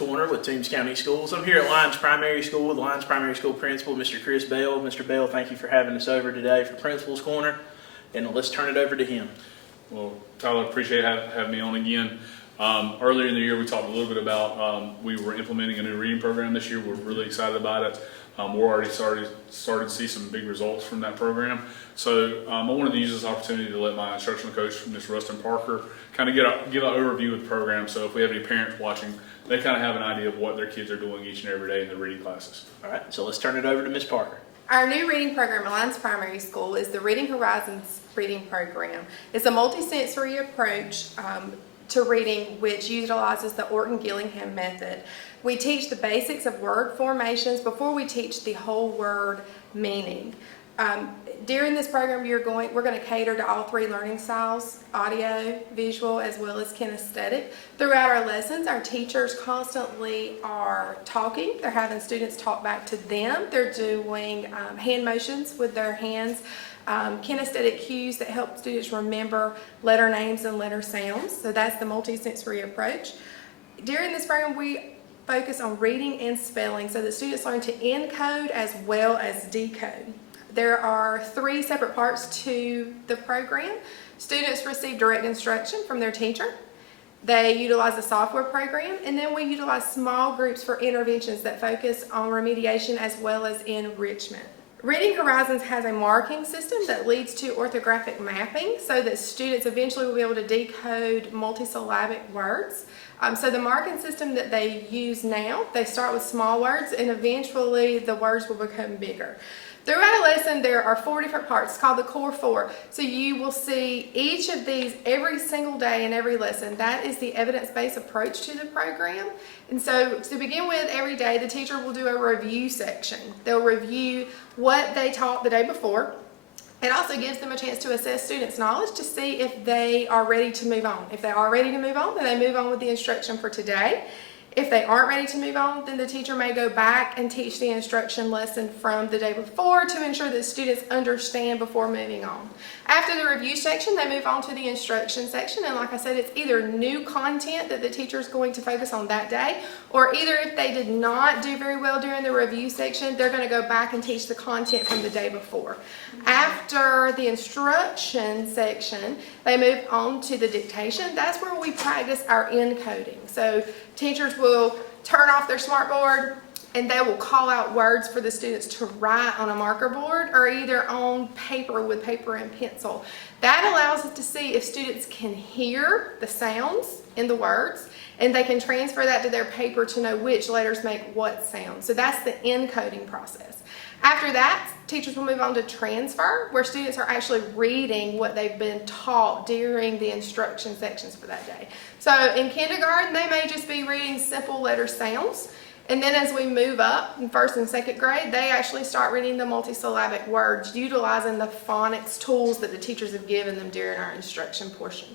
Corner with Toombs County Schools. I'm here at Lyons Primary School with Lyons Primary School Principal, Mr. Chris Bell. Mr. Bell, thank you for having us over today for Principal's Corner, and let's turn it over to him. Well, Tyler, appreciate having me on again. Earlier in the year, we talked a little bit about we were implementing a new reading program this year. We're really excited about it. We're already started to see some big results from that program. So I wanted to use this opportunity to let my instructional coach, Ms. Rustin Parker, kind of give an overview of the program. So if we have any parents watching, they kind of have an idea of what their kids are doing each and every day in the reading classes. All right, so let's turn it over to Ms. Parker. Our new reading program at Lyons Primary School is the Reading Horizons reading program. It's a multisensory approach to reading, which utilizes the Orton-Gillingham method. We teach the basics of word formations before we teach the whole word meaning. During this program, we're going to cater to all three learning styles: audio, visual, as well as kinesthetic. Throughout our lessons, our teachers constantly are talking. They're having students talk back to them. They're doing hand motions with their hands, kinesthetic cues that help students remember letter names and letter sounds. So that's the multisensory approach. During this program, we focus on reading and spelling so that students learn to encode as well as decode. There are three separate parts to the program. Students receive direct instruction from their teacher. They utilize a software program, and then we utilize small groups for interventions that focus on remediation as well as enrichment. Reading Horizons has a marking system that leads to orthographic mapping so that students eventually will be able to decode multisyllabic words. So the marking system that they use now, they start with small words and eventually the words will become bigger. Throughout a lesson, there are 4 different parts called the Core 4. So you will see each of these every single day in every lesson. That is the evidence-based approach to the program. And so to begin with, every day the teacher will do a review section. They'll review what they taught the day before. It also gives them a chance to assess students' knowledge to see if they are ready to move on. If they are ready to move on, then they move on with the instruction for today. If they aren't ready to move on, then the teacher may go back and teach the instruction lesson from the day before to ensure that students understand before moving on. After the review section, they move on to the instruction section, and like I said, it's either new content that the teacher is going to focus on that day, or either if they did not do very well during the review section, they're going to go back and teach the content from the day before. After the instruction section, they move on to the dictation. That's where we practice our encoding. So teachers will turn off their smartboard and they will call out words for the students to write on a marker board or either on paper with paper and pencil. That allows us to see if students can hear the sounds in the words, and they can transfer that to their paper to know which letters make what sound. So that's the encoding process. After that, teachers will move on to transfer, where students are actually reading what they've been taught during the instruction sections for that day. So in kindergarten, they may just be reading simple letter sounds. And then as we move up in 1st and 2nd grade, they actually start reading the multisyllabic words, utilizing the phonics tools that the teachers have given them during our instruction portion.